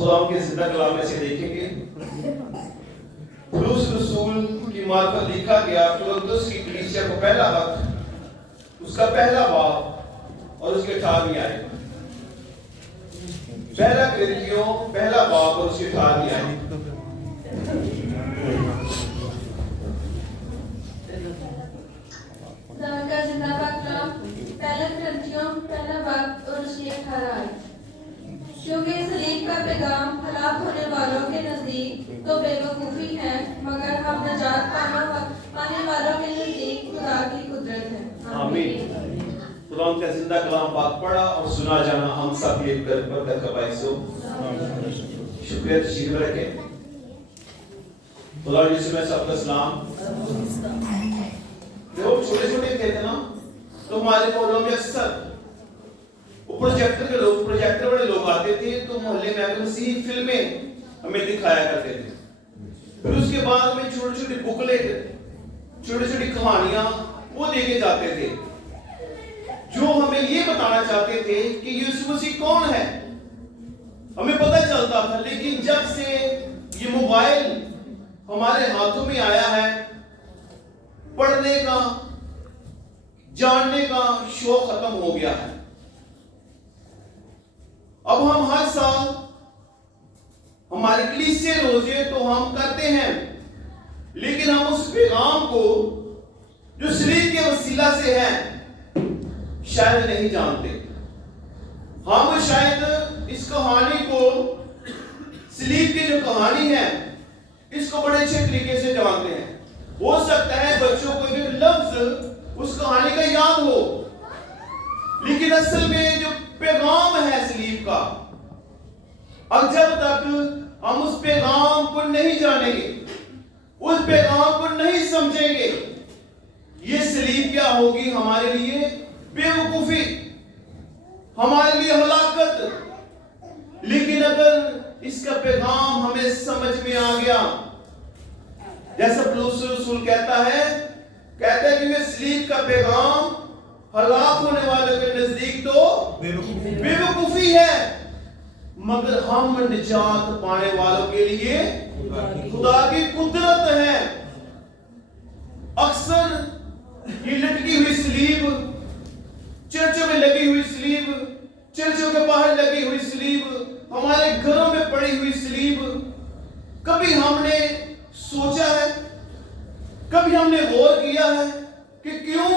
खुदा के जिंदा कलाम में से देखेंगे पौलुस रसूल की मार्फत लिखा गया कुरिन्थुस की कलीसिया को पहला खत, उसका पहला बाब और उसके 18वीं आयत। पहला कुरिन्थियों पहला बाब और उसके 18वीं आयत। का जिंदाबाद कलाम पहला कुरिन्थियों पहला बाब और उसकी 18 आयत। क्योंकि सलीब का पैगाम हलाक होने वालों के नजदीक तो बेवकूफी है, मगर हम नजात पाने वालों के नजदीक खुदा की कुदरत है। आमीन। खुदा का जिंदा कलाम पाक पढ़ा और सुना जाना हम सब ये बरकत का बायस हो। शुक्रिया तशरीफ रखे। खुदा यीशु में सबका सलाम। जब छोटे छोटे थे ना तो हमारे मोहल्लों में अक्सर प्रोजेक्टर वाले लोग आते थे, तो मोहल्ले में आकर मसीह फिल्में हमें दिखाया करते थे। फिर उसके बाद में छोटे छोटे बुकलेट, छोटी छोटी कहानियां वो देके जाते थे, जो हमें ये बताना चाहते थे कि यीशु मसीह कौन है। हमें पता चलता था, लेकिन जब से ये मोबाइल हमारे हाथों में आया है, पढ़ने का जानने का शौक खत्म हो गया है। अब हम हर साल हमारे कलीसिया रोजे तो हम करते हैं, लेकिन हम उस पैगाम को जो सलीब के वसीला से है शायद नहीं जानते। हम शायद इस कहानी को, सलीब की जो कहानी है, इसको बड़े अच्छे तरीके से जानते हैं। हो सकता है बच्चों को जो लफ्ज उस कहानी का याद हो, लेकिन असल में जो पैगाम है सलीब का, अब जब तक हम उस पैगाम को नहीं जानेंगे, उस पैगाम को नहीं समझेंगे, ये सलीब क्या होगी हमारे लिए? बेवकूफी, हमारे लिए हलाकत। लेकिन अगर इसका पैगाम हमें समझ में आ गया, जैसा पौलुस रसूल कहता है कि ये सलीब का पैगाम हलाक होने वालों के नजदीक तो बेवकूफी है, मगर हम निजात पाने वालों के लिए खुदा की कुदरत है। अक्सर ये लटकी हुई सलीब, चर्चों में लगी हुई सलीब, चर्चों के बाहर लगी हुई सलीब, हमारे घरों में पड़ी हुई सलीब, कभी हमने सोचा है, कभी हमने गौर किया है कि क्यों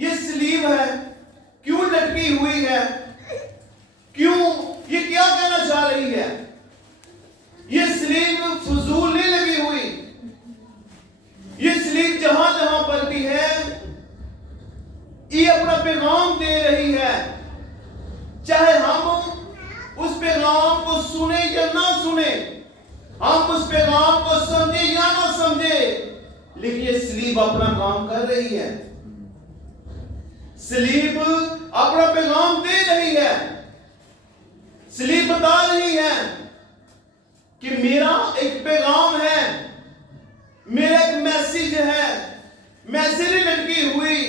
ये सलीब है, क्यों लटकी हुई है, क्यों ये क्या कहना चाह रही है? ये सलीब फजूल नहीं लगी हुई। ये सलीब जहां जहां पर भी है, ये अपना पैगाम दे रही है। चाहे हम उस पैगाम को सुने या ना सुने, हम उस पैगाम को समझे या ना समझे, लेकिन ये सलीब अपना काम कर रही है। सलीब अपना पैगाम दे रही है। सलीब बता रही है कि मेरा एक पैगाम है, मेरा एक मैसेज है, मैसेज लटकी हुई।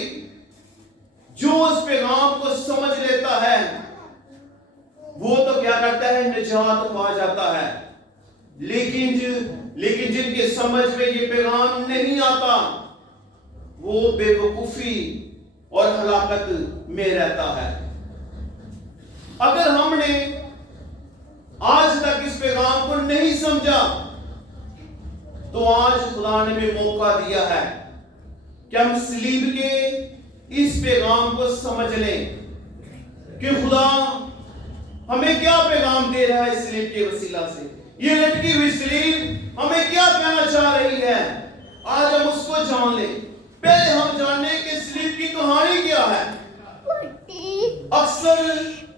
जो उस पैगाम को समझ लेता है वो तो क्या करता है? निजात पा जाता है। लेकिन जिनके समझ में ये पैगाम नहीं आता, वो बेवकूफी और हलाकत में रहता है। अगर हमने आज तक इस पैगाम को नहीं समझा, तो आज खुदा ने भी मौका दिया है कि हम सलीब के इस पैगाम को समझ लें कि खुदा हमें क्या पैगाम दे रहा है इस सलीब के वसीला से। ये लटकी हुई सलीब हमें क्या कहना चाह रही है, आज हम उसको जान लें। पहले हम जाने कि सलीब की कहानी क्या है। अक्सर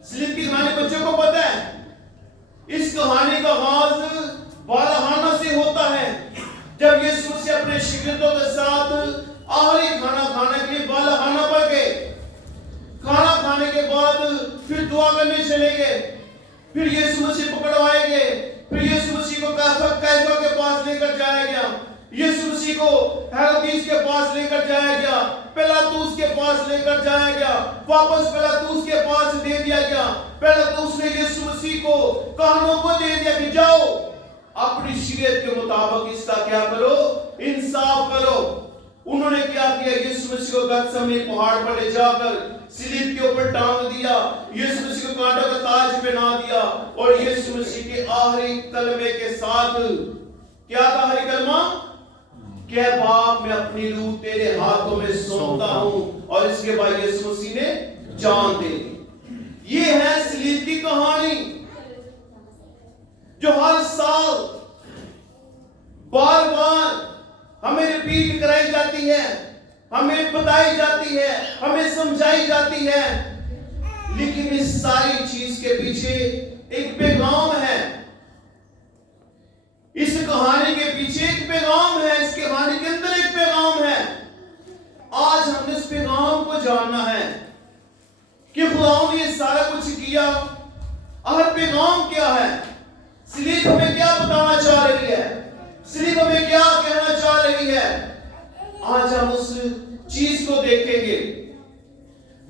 सलीब की कहानी बच्चों को पता है। इस कहानी का आगाज बालहाना से होता है, जब यीशु मसीह अपने शिगिर्दों के साथ आखिरी खाना खाने के लिए बालहाना पर गए। खाना खाने के बाद फिर दुआ करने चले गए, फिर यीशु मसीह पकड़वाए गए, फिर यीशु मसीह को कैफा के पास लेकर जाया गया। यीशु मसीह को हेरोदेस के पास लेकर जाया गया, पिलातुस के पास लेकर जाया गया, वापस पिलातुस के पास दे दिया गया। पिलातुस ने यीशु मसीह को काहनों को दे दिया कि जाओ अपनी शरीयत के मुताबिक इसका क्या करो, इंसाफ करो। उन्होंने क्या किया, यीशु मसीह को गतसमनी पहाड़ पर ले जाकर सलीब के ऊपर टांग दिया, यीशु मसीह को कांटों का ताज पहना दिया और यीशु मसीह के आखिरी कलमे के साथ क्या था आखिरी कलमा, कि बाप मैं अपनी रूह तेरे हाथों में सौंपता हूं, और इसके बाद यीशु मसीह ने जान दे दी। ये है सलीब की कहानी जो हर साल बार बार हमें रिपीट कराई जाती है, हमें बताई जाती है, हमें समझाई जाती है। लेकिन इस सारी चीज के पीछे एक पैगाम है, इस कहानी के पीछे एक पैगाम है, इस कहानी के अंदर एक पैगाम है। आज हमने इस पैगाम को जानना है कि खुदा ने ये सारा कुछ किया, और पैगाम क्या है, सलीब हमें क्या बताना चाह रही है, सलीब हमें क्या कहना चाह रही है। आज हम उस चीज को देखेंगे।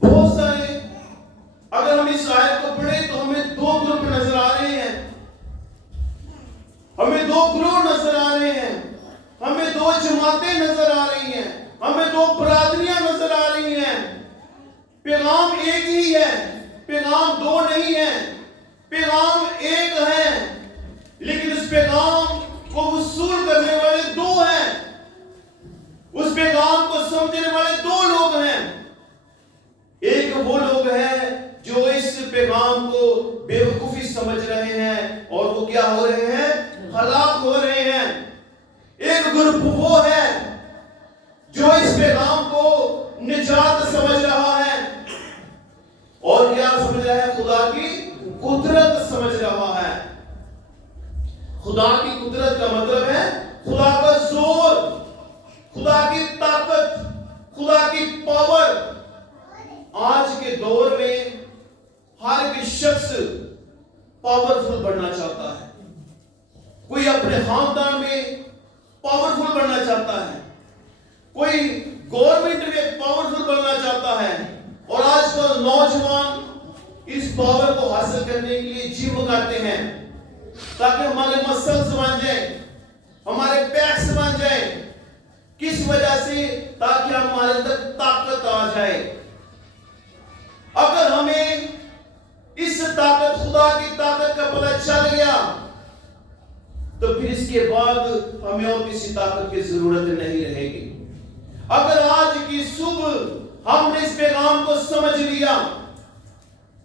बहुत सारे, अगर हम इस आयत को पढ़े तो हमें दो ग्रुप नजर आ रहे हैं, हमें दो ग्रोह नजर आ रहे हैं, हमें दो जमातें नजर आ रही हैं, हमें दो बरादरियां नजर आ रही हैं। पैगाम एक ही है, पैगाम दो नहीं है, पैगाम एक है, लेकिन इस पैगाम को वसूल करने वाले दो हैं, उस पैगाम को समझने वाले दो लोग हैं। एक वो लोग हैं जो इस पैगाम को बेवकूफी समझ रहे हैं और वो क्या हो रहे हैं, हलाक हो रहे हैं। एक ग्रुप वो है जो इस पैगाम को निजात समझ रहा है और क्या समझ रहा है, खुदा की कुदरत समझ रहा है। खुदा की कुदरत का मतलब है खुदा का जोर, खुदा की ताकत, खुदा की पावर। आज के दौर में हर एक शख्स पावरफुल बनना चाहता है, कोई अपने खानदान में पावरफुल बनना चाहता है, कोई गवर्नमेंट में पावरफुल बनना चाहता है, और आजकल नौजवान इस पावर को हासिल करने के लिए जिम करते हैं ताकि हमारे मसल्स बन जाए, हमारे पैक्स बन जाए। किस वजह से, ताकि हमारे अंदर ताकत आ जाए। अगर हमें इस ताकत, खुदा की ताकत का पता चल गया तो फिर इसके बाद हमें और किसी ताकत की जरूरत नहीं रहेगी। अगर आज की सुबह हमने इस पैगाम को समझ लिया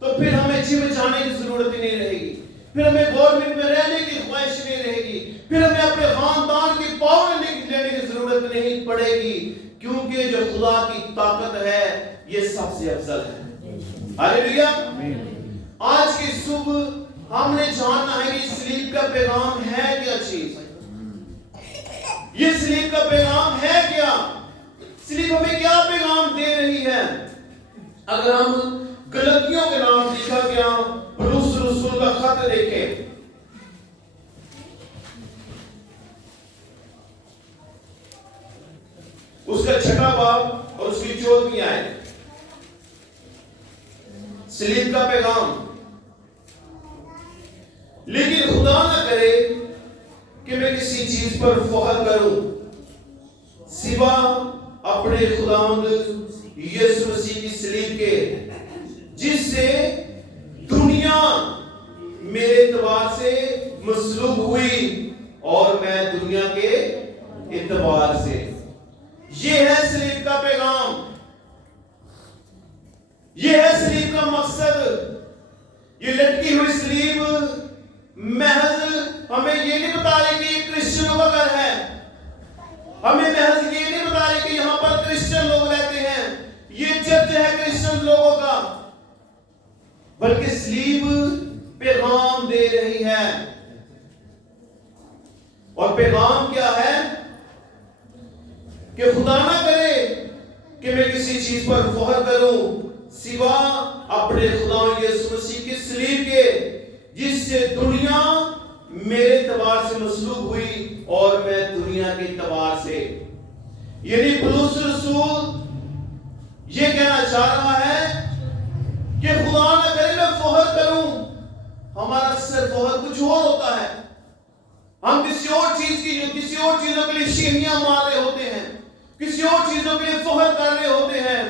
तो फिर हमें जिम जाने की जरूरत ही नहीं रहेगी, फिर हमें गवर्नमेंट में रहने की ख्वाहिश नहीं रहेगी, फिर हमें अपने खानदान की पावर लेने की जरूरत नहीं पड़ेगी, क्योंकि जो खुदा की ताकत है ये सबसे अफजल है। हालेलुया। आज की सुबह हमने जानना है कि सलीब का पैगाम है क्या चीज, ये सलीब का पैगाम है क्या, सलीब हमें क्या पैगाम दे रही है। अगर हम गलतियों के नाम लिखा गया रसूल का खत देखें, उसका 6वां बाब और उसकी 14वीं आयत, सलीब का पैगाम। लेकिन खुदा ना करे कि मैं किसी चीज पर फख्र करूं सिवा अपने खुदावंद यीशु मसीह की सलीब के, जिससे दुनिया मेरे एतबार से मसलूब हुई और मैं दुनिया के एतबार से। ये है सलीब का पैगाम, ये है सलीब का मकसद। ये लटकी हुई सलीब महज हमें ये नहीं बता रही कि ये क्रिश्चियनों का घर है, हमें महज ये नहीं बता रही कि यहां पर क्रिश्चियन लोग रहते हैं, ये चर्च है क्रिश्चियन लोगों का, बल्कि सलीब पैगाम दे रही है। और पैगाम क्या है कि खुदा ना करे कि मैं किसी चीज पर फख्र करूं सिवा अपने खुदा यीशु मसीह की सलीब के, जिससे दुनिया मेरे एतबार से मसलूब हुई और मैं दुनिया के एतबार से। یعنی پولس رسول یہ کہنا چاہ رہا ہے کہ خدا نہ کرے میں فخر کروں. ہمارا اکثر فخر کچھ اور ہوتا ہے. ہم کسی اور چیزوں کے لیے شیخیاں مار رہے ہوتے ہیں, کسی اور چیزوں کے لیے فخر کر رہے ہوتے ہیں.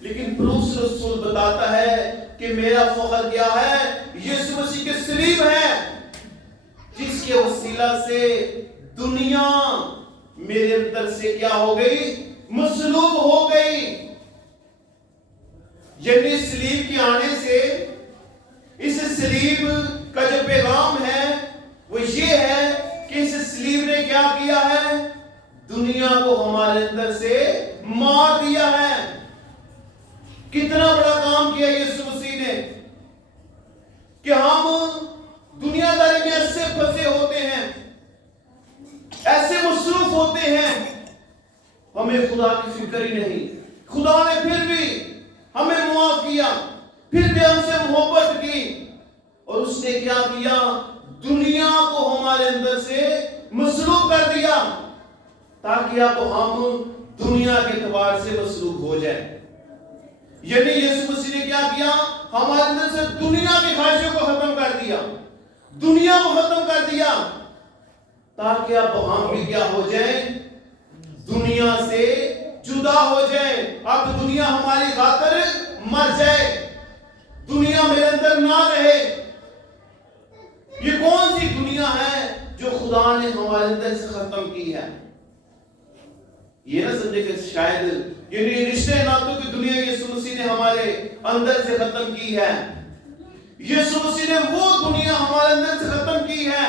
لیکن پولس رسول بتاتا ہے کہ میرا فخر کیا ہے؟ یسوع مسیح کے صلیب ہے, جس کے وسیلہ سے دنیا میرے اندر سے کیا ہو گئی؟ مصلوب ہو گئی. یعنی صلیب کے آنے سے اس صلیب کا جو پیغام ہے وہ یہ ہے کہ اس صلیب نے کیا کیا ہے؟ دنیا کو ہمارے اندر سے مار دیا ہے. کتنا بڑا کام کیا یسوع مسیح نے کہ ہم دنیا داری میں ایسے پھنسے ہوتے ہیں, ایسے مصروف ہوتے ہیں, ہمیں خدا کی فکر ہی نہیں. خدا نے پھر بھی ہمیں معاف کیا, پھر بھی ہم سے محبت کی, اور اس نے کیا کیا؟ دنیا کو ہمارے اندر سے مصروف کر دیا تاکہ اب ہم دنیا کے اعتبار سے مصروف ہو جائیں. یعنی یسوع مسیح نے کیا کیا؟ ہمارے اندر سے دنیا کی خواہشوں کو ختم کر دیا, دنیا کو ختم کر دیا تاکہ اب ہم بھی کیا ہو جائیں؟ دنیا سے جدا ہو جائیں. اب دنیا ہماری خاطر مر جائے, دنیا میرے اندر نہ رہے. یہ کون سی دنیا ہے جو خدا نے ہمارے اندر سے ختم کی ہے؟ یہ نہ سمجھے کہ شاید یہ رشتے ناتوں کی دنیا یسوع مسیح نے ہمارے اندر سے ختم کی ہے. یسوع مسیح نے وہ دنیا ہمارے اندر سے ختم کی ہے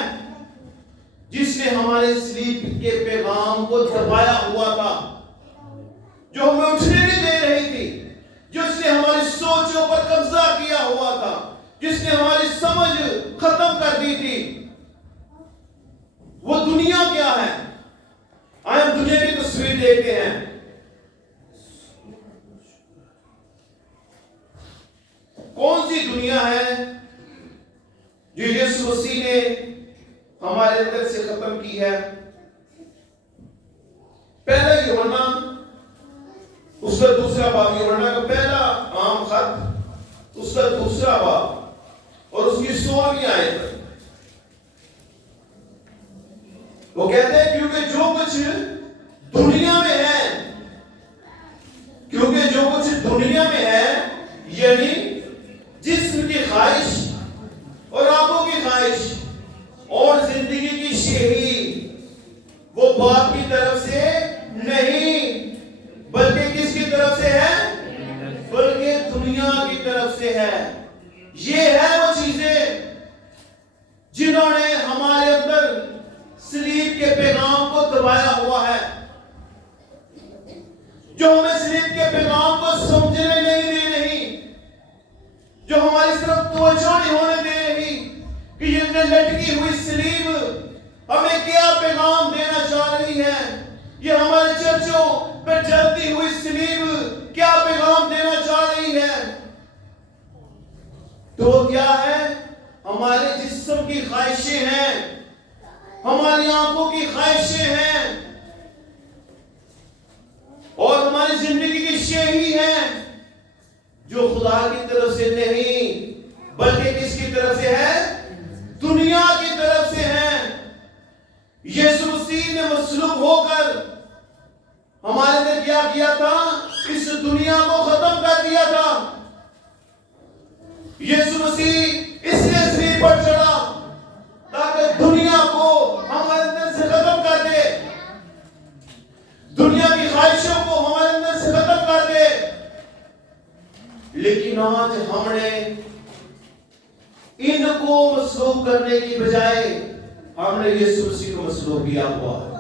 جس نے ہمارے صلیب کے پیغام کو دبایا ہوا تھا, جو ہمیں اٹھنے نہیں دے رہی تھی, جس نے ہماری سوچوں پر قبضہ کیا ہوا تھا, جس نے ہماری سمجھ ختم کر دی تھی. وہ دنیا کیا ہے؟ ہم دنیا کی تصویر دیکھتے ہیں. کون سی دنیا ہے جو یسوع مسیح نے ہمارے اندر سے ختم کی ہے؟ پہلا یوحنا اس کا دوسرا باب, یوحنا کا پہلا عام خط اس کا دوسرا باب اور اس کی 16ویں آیت. وہ کہتے ہیں کیونکہ جو کچھ دنیا میں ہے, کیونکہ جو کچھ دنیا میں ہے یعنی جسم کی خواہش اور آنکھوں کی خواہش اور زندگی کی شہی, وہ باپ کی طرف سے نہیں بلکہ کس کی طرف سے ہے؟ بلکہ دنیا کی طرف سے ہے. یہ ہے وہ چیزیں جنہوں نے ہمارے اندر صلیب کے پیغام کو دبایا ہوا ہے, جو ہمیں صلیب کے پیغام کو سمجھنے نہیں دے رہی, جو ہماری طرف توجہ نہیں ہونے دے رہی کہ یہ لٹکی ہوئی صلیب ہمیں کیا پیغام دینا چاہ رہی ہے. یہ ہمارے چرچوں پہ جلتی ہوئی صلیب کیا پیغام دینا چاہ رہی ہے. تو کیا ہے؟ ہمارے جسم کی خواہشیں ہیں, ہماری آنکھوں کی خواہشیں ہیں, اور ہماری زندگی کی شہی ہیں, جو خدا کی طرف سے نہیں بلکہ کس کی طرف سے ہے؟ دنیا کی طرف سے ہے. یسوع مسیح نے مصلوب ہو کر ہمارے اندر کیا کیا تھا؟ اس دنیا کو ختم کر دیا تھا. یسوع مسیح اس لیے صلیب پر چڑھا تاکہ دنیا کو ہمارے اندر سے ختم کر دے, دنیا کی خواہشوں کو ہمارے اندر سے ختم کر دے. لیکن آج ہم نے ان کو مصلوب کرنے کی بجائے ہم نے یسوع مسیح کو مصلوب کیا ہوا ہے.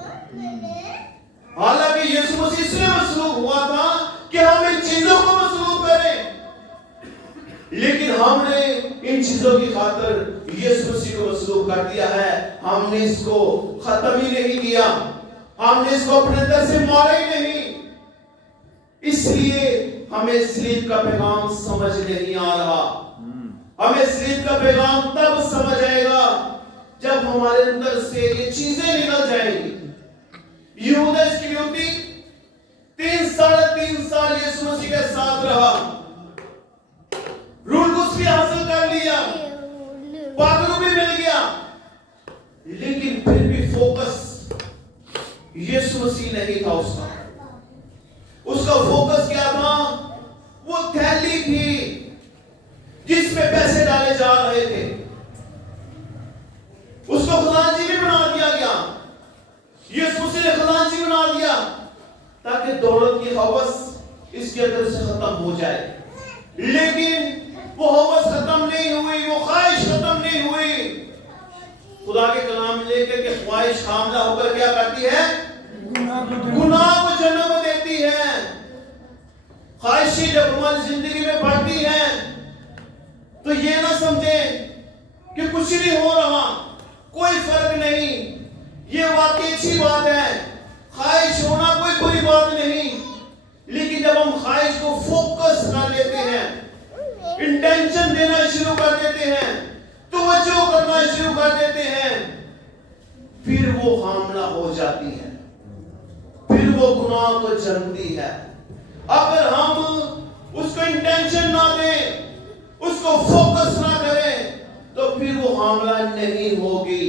حالانکہ یسوع مسیح اس لیے مصلوب ہوا تھا کہ ہم ان چیزوں کو مصلوب کریں, لیکن ہم نے ان چیزوں کی خاطر یسوع مسیح کو مصلوب کر دیا ہے. ہم نے اس کو ختم ہی نہیں کیا, ہم نے اس کو اپنے اندر سے مارا ہی نہیں. اس لیے ہمیں صلیب کا پیغام سمجھ نہیں آ رہا. ہمیں صلیب کا پیغام تب سمجھ آئے گا جب ہمارے اندر سے یہ چیزیں نکل جائیں گی. یہودا اسکریوتی साढ़े 3 साल यीशु मसीह के साथ रहा, रूल कुछ भी हासिल कर लिया, पादरू भी मिल गया, लेकिन फिर भी फोकस यीशु मसीह नहीं था उसका फोकस क्या था? वो थैली थी जिसमें पैसे डाले जा रहे थे, उसको खजांची भी बना दिया गया। यीशु मसीह ने खजांची बना दिया ताकि दौलत की हवस इसके अंदर से खत्म हो जाए, लेकिन वो हवस खत्म नहीं हुई, वो ख्वाहिश खत्म नहीं हुई। खुदा के कलाम में लेकर के ख्वाहिश हामला होकर क्या करती है? गुनाह को जन्म देती है। ख्वाहिशें जब हमारी जिंदगी में बढ़ती हैं तो ये ना समझे कि कुछ नहीं हो रहा, कोई फर्क नहीं, ये वाकई अच्छी बात है, ख्वाहिश होना कोई बुरी बात नहीं, लेकिन जब हम ख्वाहिश को फोकस कर लेते हैं, इंटेंशन देना शुरू कर देते हैं, तवज्जो करना शुरू कर देते हैं, फिर वो हामला हो जाती है, फिर वो गुनाह को जन्मती है। अगर हम उसको इंटेंशन ना दें, उसको फोकस ना करें, तो फिर वो हामला नहीं होगी,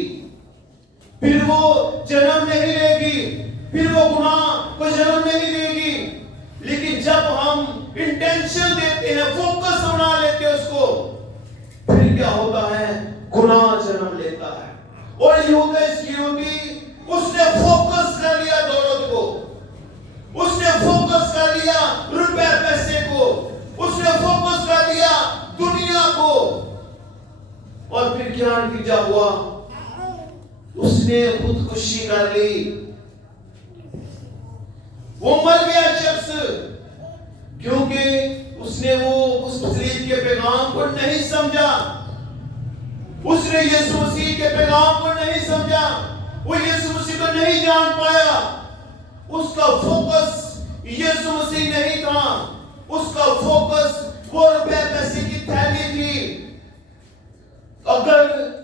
फिर वो जन्म नहीं लेगी, फिर वो गुनाह को जन्म नहीं देगी। लेकिन जब हम इंटेंशन देते हैं, फोकस बना लेते हैं उसको, फिर क्या होता है? गुनाह जन्म लेता है। और यहूदा इस्करियोती उसने फोकस कर लिया दौलत को, उसने फोकस कर लिया रुपए पैसे को, उसने फोकस कर लिया दुनिया को, और फिर क्या नतीजा हुआ? उसने खुदकुशी कर ली, वो मर गया शख्स, क्योंकि उसने वो उस तस्लीम के पैगाम को नहीं समझा, उसने यीशु मसीह के पैगाम को नहीं समझा, वो यीशु मसीह को नहीं जान पाया। उसका फोकस यीशु मसीह नहीं था, उसका फोकस वो रुपए पैसे की थैली थी। अगर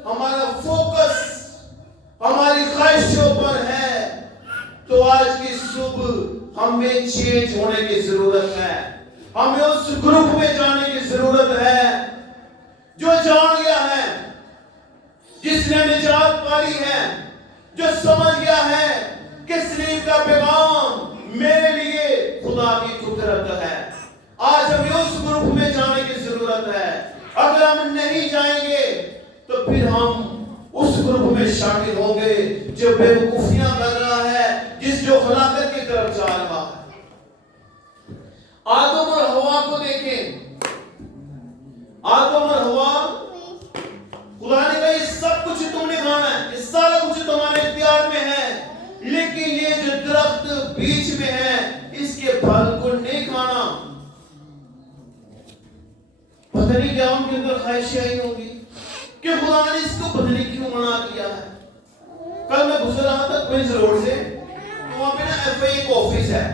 हमारा फोकस हमारी ख्वाहिशों पर है तो आज की सुबह हमें चेंज होने की जरूरत है, हमें उस ग्रुप में जाने की जरूरत है जो जान गया है, जिसने निजात पाली है, जो समझ गया है कि सलीब का पैगाम मेरे लिए खुदा की कुदरत है। आज हमें उस ग्रुप में जाने की जरूरत है। अगर हम नहीं जाएंगे तो फिर हम उस ग्रुप में शामिल होंगे जो बेवकूफियां कर रहा है, जो हलाकत की तरफ जा रहा है। आदम और हवा को देखें, आदम और हवा, खुदा ने कहा ये सब कुछ तुमने खाना है, ये सारा कुछ तुम्हारे इख्तियार में है, लेकिन ये जो दरख्त बीच में है इसके फल को नहीं खाना। पता नहीं क्या उनके अंदर ख्वाहिशें आई होंगी कि खुदा ने इसको पता नहीं क्यों मना किया है। कल मैं गुजर रहा था क्वींस रोड से, तो वहां पे ना एफआई का ऑफिस है,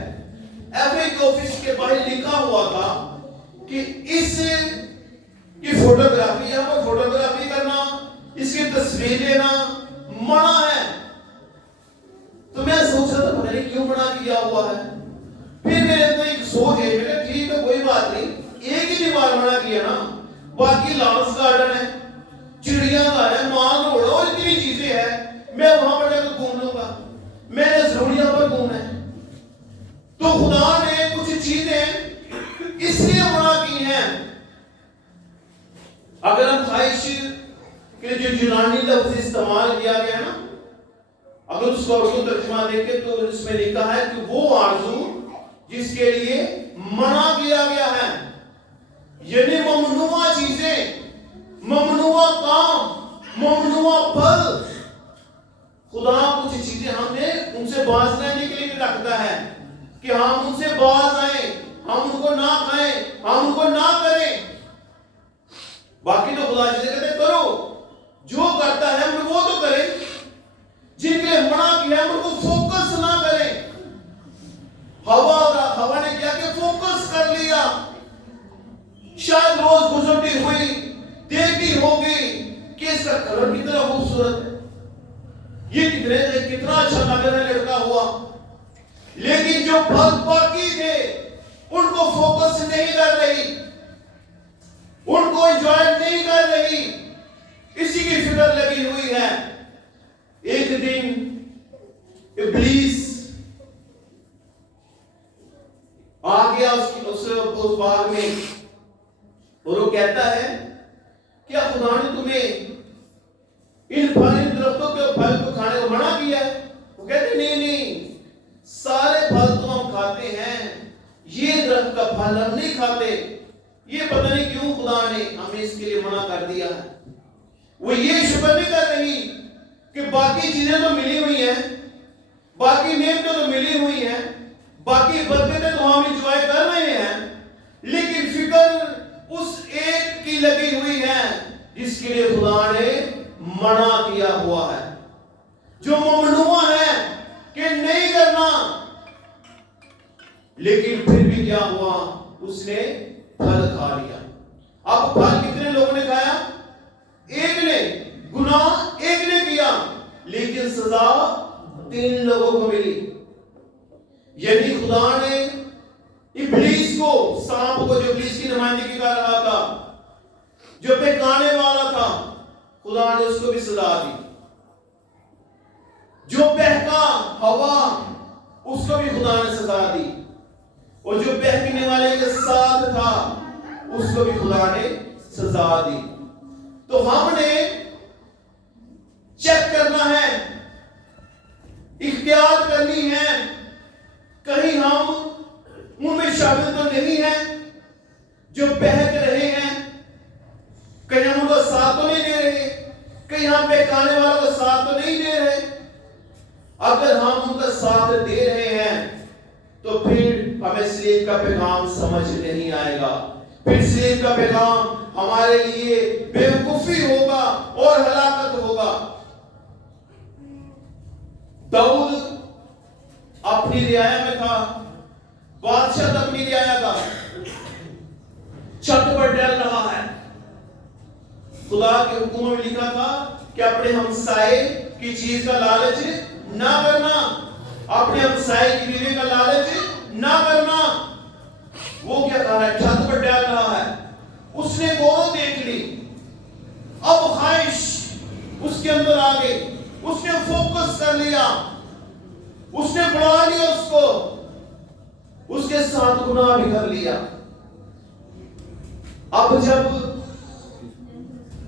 एफआई के ऑफिस के बाहर लिखा हुआ था कि इस की फोटोग्राफी, यहाँ पर फोटोग्राफी करना, इसकी तस्वीर लेना मना है। तो मैं सोच रहा था पता नहीं क्यों मना किया हुआ है। फिर मेरे अंदर एक सोच है, मैंने ठीक है कोई बात नहीं, एक ही दीवार मना किया ना, बाकी लॉरेंस गार्डन है, चिड़ियाघर है, माल रोड और इतनी चीजें हैं, मैं वहां पर जाकर घूम लूंगा, मैंने जरूर यहाँ पर घूमना है। तो खुदा ने कुछ चीजें इसलिए मना की हैं। अगर हम ख्वाहिश के जो यूनानी लफ्ज इस्तेमाल किया गया ना, अगर उसका उर्दू तर्जुमा देखें तो इसमें लिखा है कि वो आरज़ू जिसके लिए मना किया गया है, यानी ममनुआ चीजें, ममनुआ काम, ममनुआ फल। खुदा कुछ चीजें हमने उनसे बाज रहने के लिए भी रखता है कि हम उनसे बाज आए, हम उनको ना खाएं, हम उनको ना करें। बाकी तो खुदा चीजें कहते करो, जो करता है हम वो तो करें, जिनके लिए मना किया है उनको फोकस ना करें। हवा ने क्या कि फोकस कर लिया, शायद रोज गुजरती हुई देखती होगी कि इसका कलर कितना खूबसूरत है, ये कितना अच्छा लग रहा है लड़का हुआ, लेकिन जो फल बाकी थे उनको फोकस नहीं कर रही, उनको एंजॉय नहीं कर रही, इसी की फिक्र लगी हुई है। एक दिन इब्लीस आ गया उस बाग में और वो कहता है, क्या खुदा ने तुम्हें इन दरख्तों के फल को खाने को मना किया है? वो कहते नहीं नहीं, सारे फल तो हम खाते हैं, ये दरख्त का फल हम नहीं खाते। ये पता नहीं क्यों खुदा ने हमें इसके लिए मना कर दिया है। वो ये शुक्र नहीं कर रही कि बाकी चीजें तो मिली हुई हैं, बाकी नेमतें तो मिली हुई हैं, बाकी बरकतें तो हम एंजॉय कर रहे हैं, लेकिन फिक्र उस एक की लगी हुई है जिसके लिए खुदा ने मना किया हुआ है, जो ममनुआ है कि नहीं करना। लेकिन फिर भी क्या हुआ, उसने फल खा लिया। अब फल कितने लोगों ने खाया? एक ने। गुनाह एक ने किया, लेकिन सजा 3 लोगों को मिली। यानी खुदा ने इब्लीस को, सांप को, जो इब्लीस की नुमाइंदगी कर रहा था, जो बहकाने वाला था, खुदा ने उसको भी सजा दी। जो बहका हवा, उसको भी खुदा ने सजा दी, और जो बहकने वाले के साथ था उसको भी खुदा ने सजा दी। तो हमने चेक करना है, इख्तियार करनी है, कहीं हम उनमें शामिल तो नहीं हैं जो बहक रहे हैं, कहीं हम उनको साथ तो नहीं दे रहे, कहीं हम बहकाने वालों का साथ तो नहीं दे रहे। अगर हम उनका साथ दे रहे हैं तो फिर हमें सलीब का पैगाम समझ नहीं आएगा, फिर सलीब का पैगाम हमारे लिए बेवकूफी होगा और हलाकत होगा। दाऊद अपनी रियाया में था, बादशाह अपनी रियाया का छत पर डर रहा है। खुदा के हुक्म में लिखा था कि अपने हमसाए की चीज का लालच ना करना, अपने हमसाए की बीवी का लालच ना करना। वो क्या कर रहा है? छत पर डर रहा है। उसने गौर देख ली, अब ख्वाहिश उसके अंदर आ गई, उसने फोकस कर लिया, उसने बढ़ा लिया उसको, उसके साथ गुनाह भी कर लिया। अब जब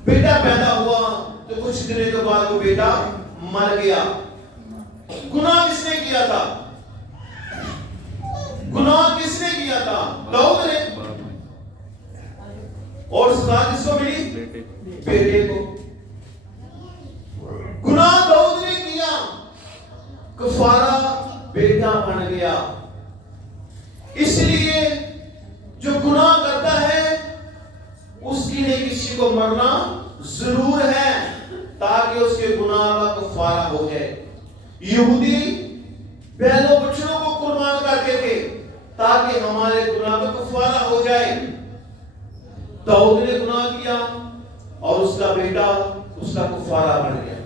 बेटा पैदा हुआ तो कुछ दिनों के बाद वो बेटा मर गया। गुनाह किसने किया था? गुनाह किसने किया था? दाऊद ने। और सजा किसको मिली? बेटे को। गुनाह दाऊद ने किया, कफारा बेटा बन गया। इसलिए जो गुनाह करता है उसके लिए किसी को मरना जरूर है, ताकि उसके गुनाह का कफारा हो जाए। यहूदी बैलों बछड़ों को कुर्बान करते थे ताकि हमारे गुनाह का कफारा हो जाए। दाऊद ने गुनाह किया और उसका बेटा उसका कफारा बन गया।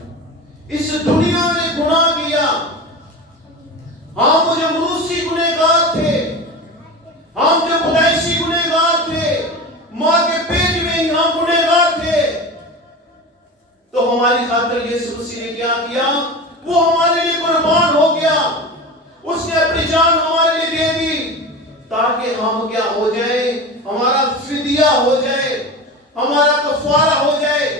इस दुनिया में गुनाह किया, हम जो मनुष्य गुनहगार थे, हम जो पैदाइशी गुनहगार थे, मां के पेट में ही हम गुनहगार थे, तो हमारी खातिर यीशु मसीह ने क्या किया? वो हमारे लिए कुर्बान हो गया, उसने अपनी जान हमारे लिए दे दी, ताकि हम क्या हो जाए? हमारा फिदिया हो जाए, हमारा कफारा हो जाए।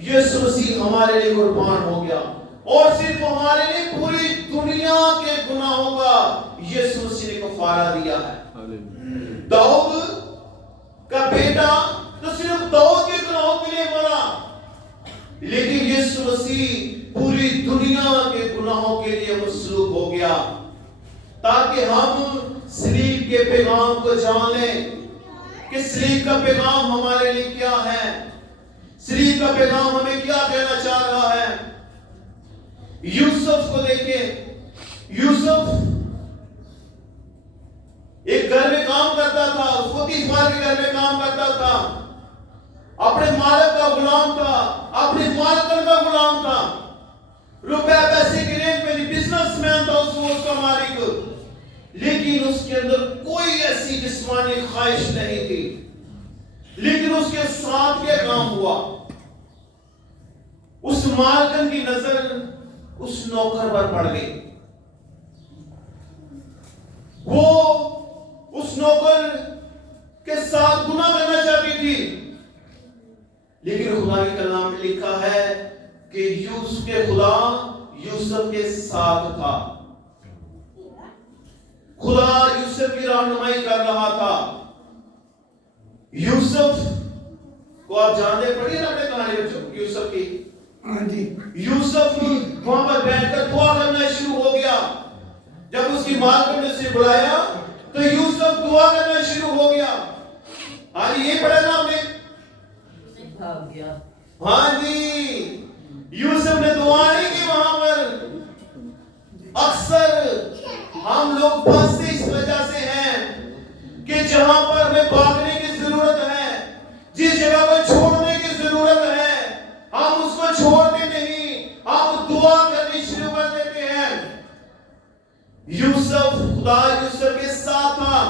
यीशु मसीह हमारे लिए कुर्बान हो गया, और सिर्फ हमारे लिए पूरी दुनिया के गुनाहों का यीशु मसीह ने कफारा दिया है। दाऊद का बेटा तो सिर्फ दाऊद के गुनाहों के लिए मरा, लेकिन यीशु मसीह पूरी दुनिया के गुनाहों के लिए मसलूब हो गया, ताकि हम सलीब के पैगाम को जान लें कि सलीब का पैगाम हमारे लिए क्या है, सलीब का पैगाम हमें क्या कहना चाह रहा है। यूसुफ को देखिए, यूसुफ एक घर में काम करता था, पोतीफर के घर में काम करता था, अपने मालिक का गुलाम था, अपने मालिक का गुलाम था, रुपए पैसे की रेंज में बिजनेसमैन था उसका मालिक। لیکن اس کے اندر کوئی ایسی جسمانی خواہش نہیں تھی. لیکن اس کے ساتھ کیا کام ہوا؟ اس مالکن کی نظر اس نوکر پر پڑ گئی. وہ اس نوکر کے ساتھ گناہ کرنا چاہتی تھی، لیکن خدا کے کلام میں لکھا ہے کہ یوسف کے خدا یوسف کے ساتھ تھا. خدا یوسف کی رہنمائی کر رہا تھا. یوسف کو آپ جانتے پڑھیے نا اپنے کہانی بچوں یوسف کی. یوسف وہاں پر بیٹھ کر دعا کرنا شروع ہو گیا. جب اس کی مالکن نے اسے بلایا تو یوسف دعا کرنا شروع ہو گیا. ہاں جی یہ پڑھا نا آپ نے. ہاں جی یوسف نے دعا نہیں کی وہاں پر. اکثر ہم لوگ پھنستے اس وجہ سے ہیں کہ جہاں پر ہمیں بھاگنے کی ضرورت ہے، جس جگہ پر چھوڑنے کی ضرورت ہے، ہم اس کو چھوڑتے نہیں، ہم دعا کرنی شروع کر دیتے ہیں. یوسف خدا یوسف کے ساتھ تھا.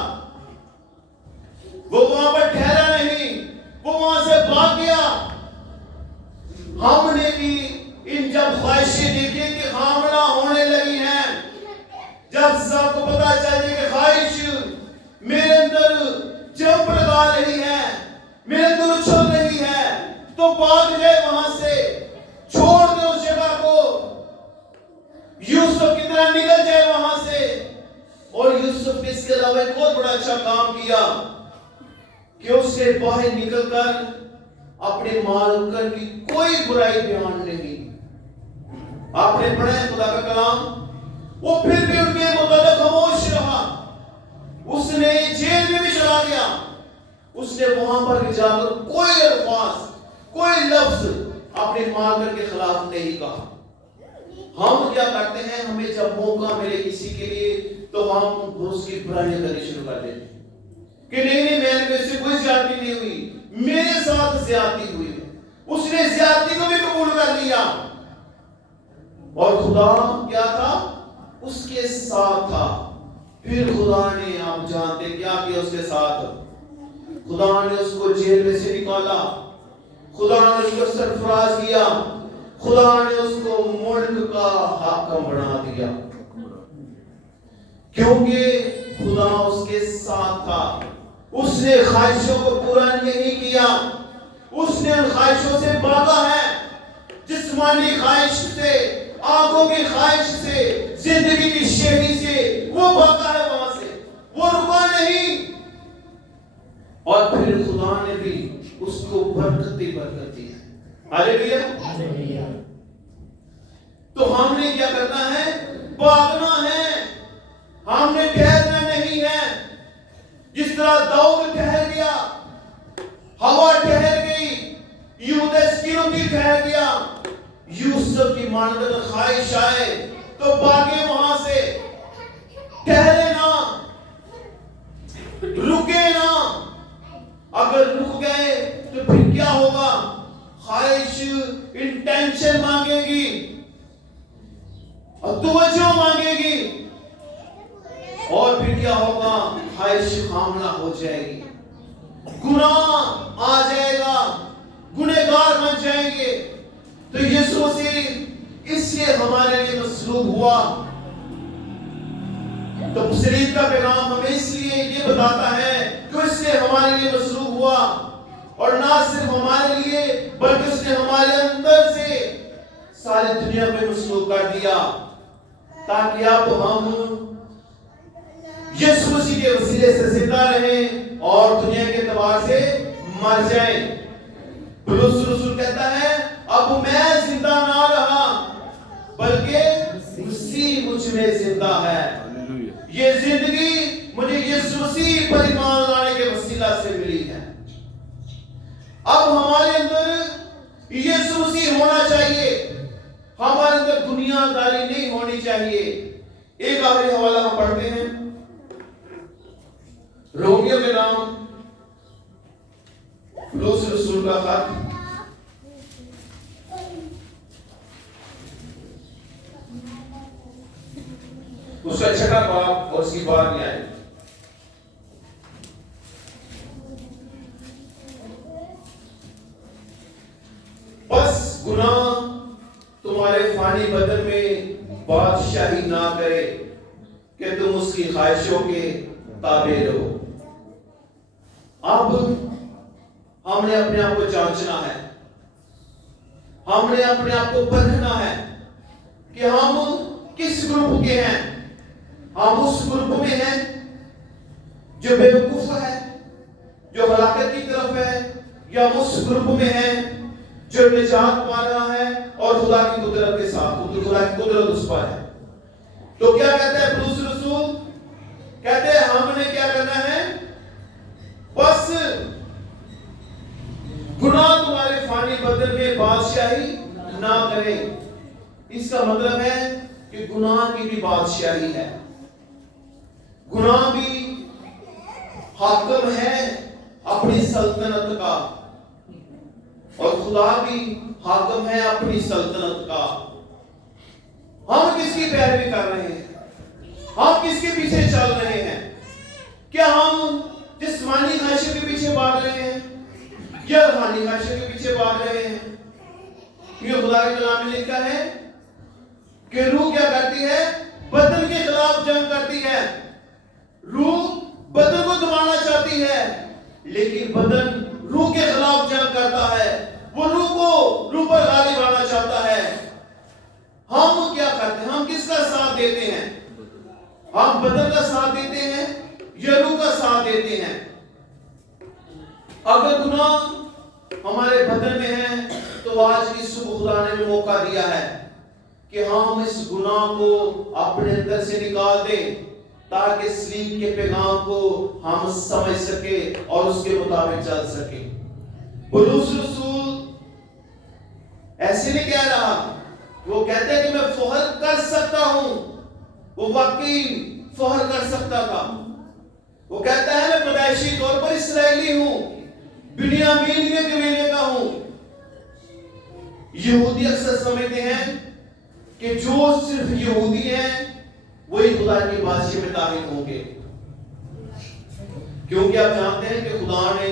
وہ وہاں پر ٹھہرا نہیں، وہ وہاں سے بھاگ گیا. ہم نے بھی ان جب خواہشیں دیکھیں کہ حاملہ ہونے لگی ہیں، جب سب کو پتا چل جائے کہ خواہش میرے اندر جنپ لگا رہی ہے، میرے اندر اچھل رہی ہے، تو بھاگ جائے وہاں سے، چھوڑ دے اس جگہ کو. یوسف کی طرح نکل جائے وہاں سے. اور یوسف نے اس کے علاوہ ایک بہت بڑا اچھا کام کیا کہ اس سے باہر نکل کر اپنے مالکن کی کوئی برائی بیان نہیں. آپ نے پڑھا ہے خدا کا کلام، وہ پھر بھی ان کے متعلق خاموش رہا. اس نے جیل میں بھی چلا گیا. اس نے وہاں پر بھی جا کر کوئی الفاظ کوئی لفظ اپنے مالکن کے خلاف نہیں کہا. ہم کیا کرتے ہیں؟ ہمیں جب موقع ملے کسی کے لیے تو ہم اس کی برائیاں کرنی شروع کر دیتے ہیں کہ نہیں میں سے کوئی زیادتی نہیں ہوئی، میرے ساتھ زیادتی ہوئی. اس نے زیادتی کو بھی قبول کر لیا. اور خدا کیا تھا؟ اس کے ساتھ تھا. پھر خدا نے آپ جانتے کیا کیا اس کے ساتھ؟ خدا نے اس کو جیل میں سے نکالا. خدا نے اس کو سرفراز کیا. خدا نے اس کو ملک کا حاکم بنا دیا، کیونکہ خدا اس کے ساتھ تھا. اس نے خواہشوں کو پورا نہیں کیا. اس نے ان خواہشوں سے بھاگا ہے، جسمانی خواہش سے، آنکھوں کی خواہش سے، زندگی کی شہری سے وہ بھاگا ہے وہاں سے، وہ رکا نہیں. اور پھر خدا نے بھی اس کو برکت دی ہے. ہاللیلویا. تو ہم نے کیا کرنا ہے؟ بھاگنا ہے. ہم نے ٹھہرنا نہیں ہے. جس طرح داؤد ٹھہر گیا، ہوا ٹھہر گئی، یہودا اسکیروتی ٹھہر گیا. یوسف کی مانند خواہش آئے تو بھاگے وہاں سے. ٹھہرے نہ، رکے نہ. اگر رک گئے تو پھر کیا ہوگا؟ خواہش انٹینشن مانگے گی اور توجہ مانگے گی، اور پھر کیا ہوگا؟ خواہش حاملہ ہو جائے گی، گناہ آ جائے گا، گنہگار بن جائیں گے. تو یسوع مسیح اس لیے ہمارے لیے مصلوب ہوا. تو صلیب کا پیغام ہمیں اس لیے یہ بتاتا ہے کہ اس نے ہمارے لیے مصلوب ہوا، اور نہ صرف ہمارے لیے بلکہ اس نے ہمارے اندر سے ساری دنیا میں مصلوب کر دیا، تاکہ اب ہم یسوع مسیح کے وسیلے سے زندہ رہیں اور دنیا کے اعتبار سے مر جائیں. پولس رسول کہتا ہے اب میں زندہ نہ رہا بلکہ مسیح مجھ میں زندہ ہے. یہ زندگی مجھے یسوع مسیح پر ایمان لانے کے وسیلہ سے ملی ہے. اب ہمارے اندر یسوع مسیح ہونا چاہیے، ہمارے اندر دنیا داری نہیں ہونی چاہیے. ایک آخری حوالہ ہم پڑھتے ہیں، رومیو کے نام پولس رسول کا خط، اس کا 6واں باب اور اس کی 12ویں آیت. بس گناہ تمہارے فانی بدن میں بادشاہی نہ کرے کہ تم اس کی خواہشوں کے تابع رہو. اب ہم نے اپنے آپ کو جانچنا ہے, ہم نے اپنے آپ کو پرکھنا ہے کہ ہم کس گروپ کے ہیں. ہم اس گروپ میں ہیں جو بے وقوف ہے, جو ہلاکت کی طرف ہے, یا ہم اس گروپ میں ہیں جو نجات پا رہا ہے اور خدا کی قدرت کے ساتھ, خدا کی قدرت اس پر ہے. تو کیا کہتے ہیں پولس رسول؟ کہتے ہیں ہم نے کیا کرنا ہے, بس گناہ تمہارے فانی بدن میں بادشاہی نہ کرے. اس کا مطلب ہے کہ گناہ کی بھی بادشاہی ہے, گناہ بھی حاکم ہے اپنی سلطنت کا, اور خدا بھی حاکم ہے اپنی سلطنت کا. ہم کس کی پیروی کر رہے ہیں؟ ہم کس کے پیچھے چل رہے ہیں؟ کیا ہم جسمانی خواہشوں کے پیچھے بھاگ رہے ہیں یا روحانی خواہشوں کے پیچھے بھاگ رہے ہیں؟ یہ خدا کے کلام میں لکھا ہے کہ روح کیا کرتی ہے؟ بدن کے خلاف جنگ کرتی ہے. روح بدن کو دبانا چاہتی ہے, لیکن بدن روح کے خلاف جنگ کرتا ہے. وہ روح پر غالب آنا چاہتا ہے. ہم کیا کرتے ہیں؟ ہم کس کا ساتھ دیتے ہیں؟ ہم بدن کا ساتھ دیتے ہیں یا روح کا ساتھ دیتے ہیں؟ اگر گناہ ہمارے بدن میں ہے تو آج کی صبح خدا نے موقع دیا ہے کہ ہم اس گناہ کو اپنے اندر سے نکال دیں, تاکہ سلیب کے پیغام کو ہم سمجھ سکے اور اس کے مطابق چل سکے. پولس رسول ایسے نہیں کہہ رہا, وہ کہتے ہیں کہ میں فخر کر سکتا ہوں. وہ واقعی فخر کر سکتا تھا. وہ کہتا ہے میں پیدائشی طور پر اسرائیلی ہوں, بنیامین کے قبیلے کا ہوں. یہودی اکثر سمجھتے ہیں کہ جو صرف یہودی ہیں وہی خدا کی بادشاہی میں داخل ہوں گے, کیونکہ آپ جانتے ہیں کہ خدا نے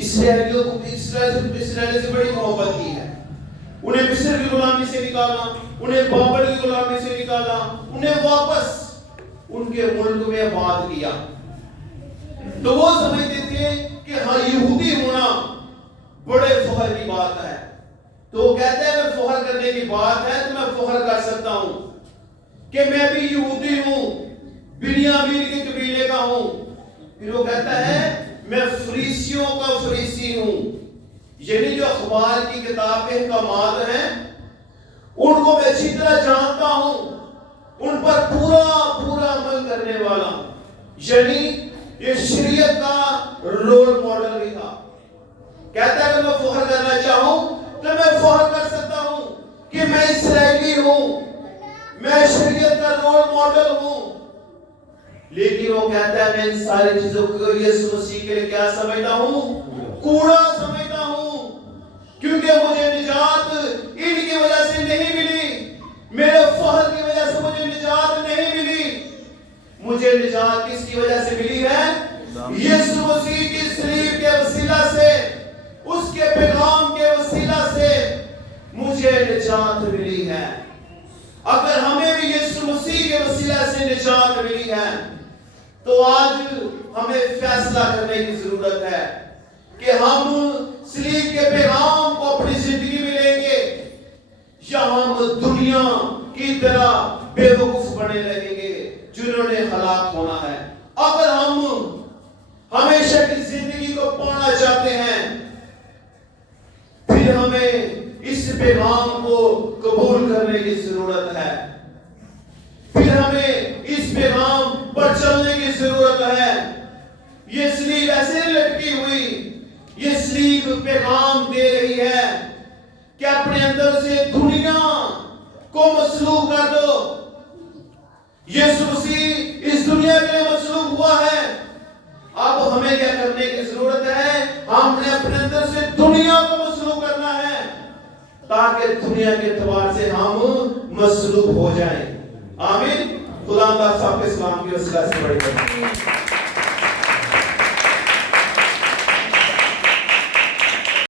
اسرائیلیوں کو اسرائیل سے بڑی محبت کی ہے. انہیں مصر کی غلامی سے نکالا, انہیں بابل کی غلامی سے نکالا, انہیں واپس ان کے ملک میں آباد کیا. تو وہ سمجھتے تھے کہ ہاں یہودی ہونا بڑے فخر کی بات ہے. تو وہ کہتے ہیں میں فخر کرنے کی بات ہے تو میں فخر کر سکتا ہوں کہ میں بھی یہودی ہوں, بنیامین کے قبیلے کا ہوں. پھر وہ کہتا ہے میں فریسیوں کا فریسی ہوں, یعنی جو اخبار کی کتابیں احکامات ہیں ان کو میں اچھی طرح جانتا ہوں, ان پر پورا عمل کرنے والا. یعنی یہ شریعت کا رول ماڈل بھی تھا. کہتا ہے کہ میں فخر کرنا چاہوں تو میں فخر کر سکتا ہوں کہ میں اسرائیلی ہوں, میں شریعت کا رول ماڈل ہوں. لیکن وہ کہتا ہے میں ان ساری چیزوں کو یسوع مسیح کے لیے کیا سمجھتا ہوں؟ کوڑا سمجھتا ہوں, کیونکہ مجھے نجات ان کی وجہ سے نہیں ملی, میرے فخر کی وجہ سے مجھے نجات نہیں ملی. مجھے نجات کس کی وجہ سے ملی ہے؟ یسوع مسیح کی صلیب کے وسیلہ سے, اس کے پیغام کے وسیلہ سے مجھے نجات ملی ہے. اگر ہمیں بھی یسوع مسیح کے وسیلہ سے نجات ملی ہے تو آج ہمیں فیصلہ کرنے کی ضرورت ہے کہ ہم صلیب کے پیغام کو اپنی زندگی میں لیں گے یا ہم دنیا کی طرح بے وقوف بنے رہیں گے جنہوں نے ہلاک ہونا ہے. اگر ہم ہمیشہ کی زندگی کو پانا چاہتے ہیں پھر ہمیں اس پیغام کو قبول کرنے کی ضرورت ہے, پھر ہمیں اس پیغام پر چلنے کی ضرورت ہے. یہ صلیب ایسے نہیں لٹکی ہوئی, یہ صلیب پیغام دے رہی ہے کہ اپنے اندر سے دنیا کو مصلوب کر دو. یسوع مسیح اس دنیا کے لیے مصلوب ہوا ہے. اب ہمیں کیا کرنے کی ضرورت ہے؟ ہم نے اپنے اندر سے دنیا کو مصلوب کرنا ہے تاکہ دنیا کے اعتبار سے ہم مصلوب ہو جائیں. آمین. خدا آپ سب کے سلام کی وسیلہ سے بڑی